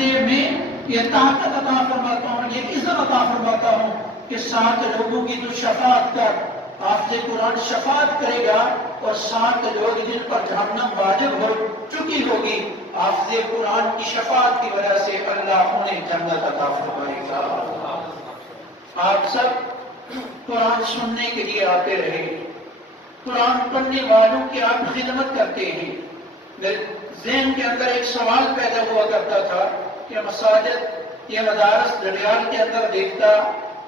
سمجھنے میں یہ طاقت عطا فرماتا ہوں، یہ عزت عطا فرماتا ہوں کہ 7 لوگوں کی تو شفاعت کر، حافظ قرآن شفاعت کرے گا، اور 7 لوگ جن پر جہنم واجب ہو چکی ہوگی، حافظ قرآن کی شفاعت کی وجہ سے اللہ انہیں جنت عطا فرمائے گا۔ آپ سب قرآن سننے کے لیے آتے رہے، قرآن پڑھنے والوں کی آپ خدمت کرتے ہیں۔ میرے ذہن کے اندر ایک سوال پیدا ہوا کرتا تھا کہ مساجد یہ مدارس ڈڈیال کے اندر دیکھتا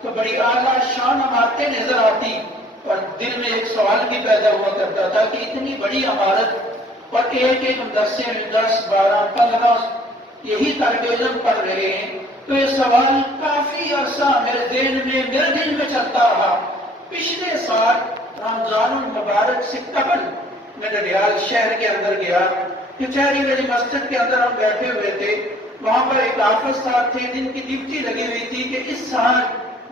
تو بڑی اعلیٰ شان عمارتیں نظر آتی، اور دل میں ایک سوال بھی پیدا ہوا کرتا تھا کہ اتنی بڑی عمارت اور ایک مدرسے میں 10 12 15 یہی طالب علم پڑھ رہے ہیں، تو یہ سوال کافی عرصہ میرے ذہن میں، میرے دل میں چلتا رہا۔ پچھلے سال رمضان المبارک سے قبل میں ڈڈیال شہر کے اندر گیا، کچہری والی مسجد کے اندر ہم بیٹھے ہوئے تھے، وہاں پر ایک حافظ صاحب تھے جن کی ڈیوٹی لگی ہوئی تھی کہ اس سال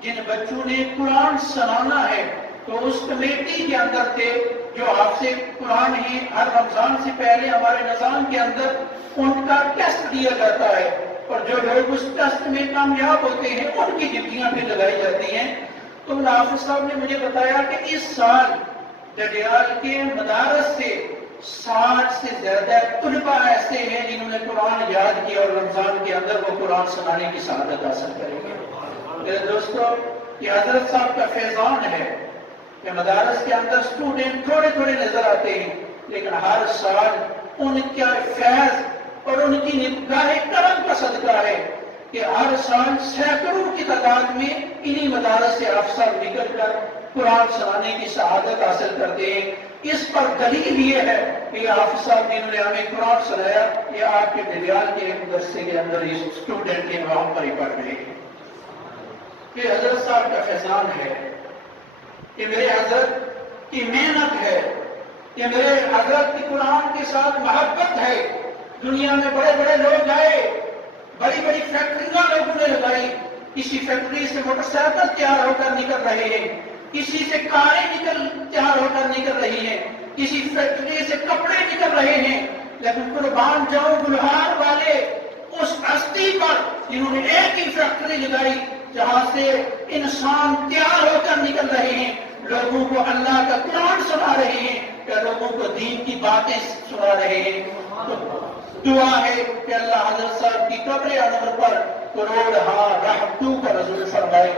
جن بچوں نے قرآن سنانا ہے، تو اس کمیٹی کے اندر تھے جو حافظ قرآن ہیں۔ ہر رمضان سے پہلے ہمارے نظام کے اندر ان کا ٹیسٹ دیا جاتا ہے، اور جو لوگ اس ٹیسٹ میں کامیاب ہوتے ہیں ان کی ڈیوٹیاں پہ لگائی جاتی ہیں۔ تو حافظ صاحب نے مجھے بتایا کہ اس سال ڈڈیال کے مدارس سے 60 سے زیادہ طلباء ایسے ہیں جنہوں نے قرآن یاد کیا، اور رمضان کے اندر وہ قرآن سنانے کی سعادت حاصل کریں گے۔ میرے دوستو، یہ حضرت صاحب کا فیضان ہے کہ مدارس کے اندر اسٹوڈنٹ تھوڑے تھوڑے نظر آتے ہیں، لیکن ہر سال ان کا فیض اور ان کی نگاہ کرم کا صدقہ ہے کہ ہر سال سینکڑوں کی تعداد میں انہی مدارس سے افسر نکل کر قرآن سنانے کی سعادت حاصل کرتے ہیں۔ اس پر دلیل یہ ہے کہ حافظ صاحب جنہوں نے ہمیں قرآن سنایا، یہ آپ کے ڈڈیال کے مدرسے کے اندر اس اسٹوڈنٹ کے وہاں پر ہی پڑھ رہے ہیں۔ یہ حضرت صاحب کا فیضان ہے، یہ میرے حضرت کی محنت ہے، یہ میرے حضرت کی قرآن کے ساتھ محبت ہے۔ دنیا میں بڑے بڑے لوگ آئے، بڑی بڑی فیکٹریاں لوگوں نے لگائی، کسی فیکٹری سے موٹر سائیکل تیار ہو کر نکل رہے ہیں، کسی سے کاریں تیار ہو کر نکل رہی ہیں، کسی فیکٹری سے کپڑے نکل رہے ہیں، لیکن قربان جاؤں گلہار والے اس ہستی پر جنہوں نے ایک ہی فیکٹری لگائی جہاں سے انسان تیار ہو کر نکل رہے ہیں، لوگوں کو اللہ کا قرآن سنا رہے ہیں، یا لوگوں کو دین کی باتیں سنا رہے ہیں۔ تو دعا ہے کہ اللہ حضرت صاحب کی قبر انور پر کروڑ رحمتوں کا نزول فرمائے،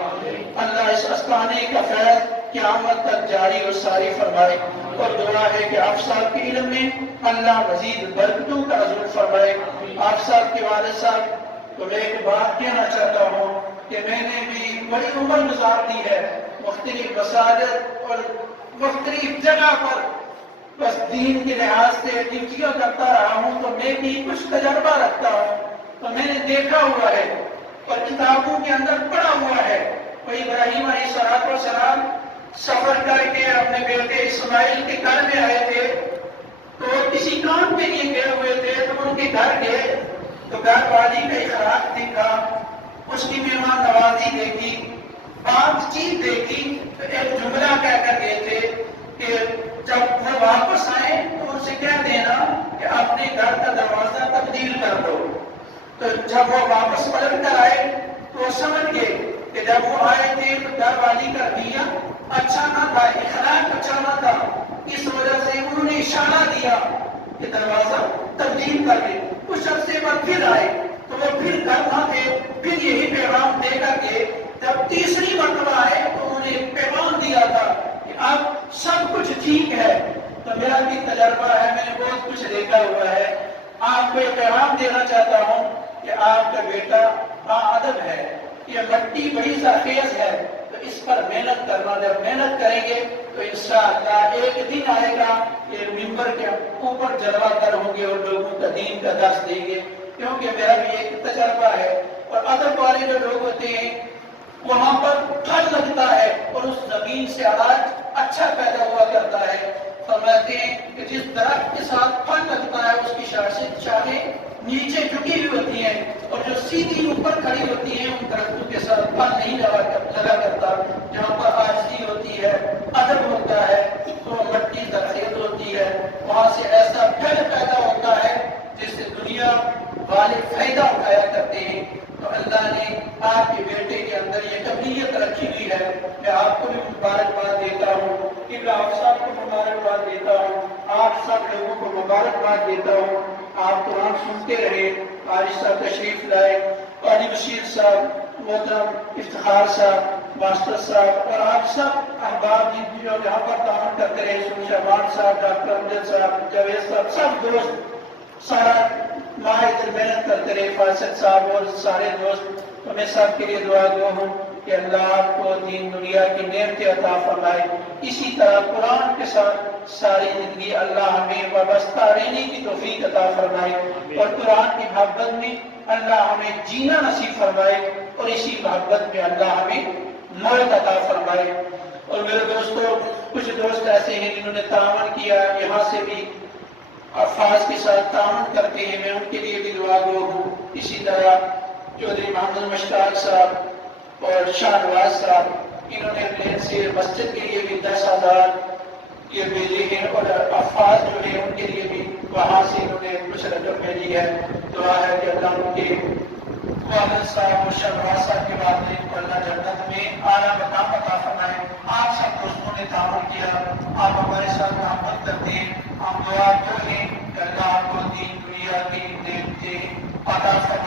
اللہ اس استانے کا فیض قیامت تک جاری و ساری فرمائے، اور دعا ہے کہ آپ صاحب کے علم میں اللہ مزید برکتوں کا نزول فرمائے۔ آپ صاحب کے والد صاحب کو میں ایک بات کہنا چاہتا ہوں کہ میں نے بھی بڑی عمر گزار دی ہے، مختلف مساجد اور مختلف جگہ پر بس دین کے لحاظ سے ڈیوٹیاں کرتا رہا ہوں، تو میں بھی کچھ تجربہ رکھتا ہوں، تو میں نے دیکھا ہوا ہے اور کتابوں کے اندر پڑھا ہوا ہے۔ کوئی ابراہیم علیہ السلام سفر کر کے اپنے بیٹے اسماعیل کے گھر میں آئے تھے، تو کسی کام کے لیے گئے ہوئے تھے، تو ان کے گھر گئے تو گھر والی کا اخلاق دیکھا، اس کی مہمان نوازی دیکھی، بات چیت دیکھی، تو ایک جملہ کہہ کر گئے تھے کہ جب وہ واپس آئے تو ان سے کہہ دینا کہ اپنے گھر کا دروازہ تبدیل کر دو۔ تو جب وہ واپس پلٹ کر آئے تو وہ سمجھ گئے کہ جب وہ آئے تھے تو گھر والی کا دیا اچھا نہ تھا، اخلاق اچھا نہ تھا، اس وجہ سے انہوں نے اشارہ دیا کہ دروازہ تبدیل کر دے۔ کچھ عرصے بعد پھر آئے تو وہ پھر گھر نہ تھے، پھر یہی پیغام دے کر کے جب تیسری مرتبہ آئے تو انہوں نے پیغام دیا تھا کہ اب سب کچھ ٹھیک ہے۔ تو میرا بھی تجربہ ہے، میں نے بہت کچھ دیکھا ہوا ہے۔ آپ کو یہ پیغام دینا چاہتا ہوں کہ آپ کا بیٹا باادب ہے، یہ مٹی بڑی زرخیز ہے، تو اس پر محنت کرنا، جب محنت کریں گے تو انشاءاللہ ایک دن آئے گا یہ ممبر کے اوپر جلوہ گر ہوں گے اور لوگوں کا دین کا درس دیں گے، کیونکہ میرا بھی ایک تجربہ ہے۔ اور ادب والے جو لوگ ہوتے ہیں وہاں پر پھل لگتا ہے اور اس زمین سے اناج اچھا پیدا ہوا کرتا ہے۔ فرماتے ہیں کہ جس درخت کے ساتھ پھل لگتا ہے اس کی شاخیں نیچے جھکی ہوئی ہوتی ہیں، اور جو سیدھی اوپر کھڑی ہوتی ہیں ان درختوں کے ساتھ پھل نہیں لگا کرتا۔ جہاں پر عاجزی ہوتی ہے، ادب ہوتا ہے، تو مٹی زرخیز ہوتی ہے، وہاں سے ایسا پھل پیدا ہوتا ہے جس سے دنیا والے فائدہ اٹھایا کرتے مبارکباد دیتا ہوں، قبلہ آپ سب کو مبارکباد دیتا ہوں، آپ سب لوگوں کو مبارکباد دیتا ہوں۔ آپ قرآن سنتے رہے، عارف صاحب تشریف لائے، قاری بشیر صاحب، محترم افتخار صاحب، ماسٹر صاحب اور آپ سب احباب جو یہاں پر تعاون کرتے رہے، شہبان صاحب، ڈاکٹر امجد صاحب، جاوید صاحب، سب دوست سارا ماہر محنت کرتے رہے، فاسد صاحب اور سارے دوست، تو میں سب کے لیے دعا گو ہوں کہ اللہ آپ کو دین دنیا کی نعمتیں عطا فرمائے۔ اسی طرح قرآن کے ساتھ ساری زندگی اللہ ہمیں وابستہ رہنے کی توفیق عطا فرمائے اور قرآن کی محبت میں اللہ ہمیں جینا نصیب فرمائے اور اسی محبت میں اللہ ہمیں موت عطا فرمائے۔ اور میرے دوستوں، کچھ دوست ایسے ہیں جنہوں نے تعاون کیا، یہاں سے بھی افواج کے ساتھ تعاون کرتے ہیں، میں ان کے لیے بھی دعا گو ہوں۔ اسی طرح چودھری محمد مشتاق صاحب اور شاہ نواز صاحب، انہوں نے اپنے سے مسجد کے لیے بھی 10,000 یہ بھیجے ہیں اور افواج جو ہیں ان کے لیے بھی وہاں سے انہوں نے کچھ رقم بھیجی ہے۔ دعا ہے کہ اللہ ان کے والد صاحب اور شاہ نواز صاحب کے بعد ان کو اللہ جنت میں اعلیٰ مقام عطا فرمائے۔ آپ سب دوستوں نے تعاون کیا، آپ ہمارے ساتھ محبت کرتے ہیں، ہم دعا کریں کہ اللہ آپ کو دین دنیا کی نعمتیں عطا فرمائے۔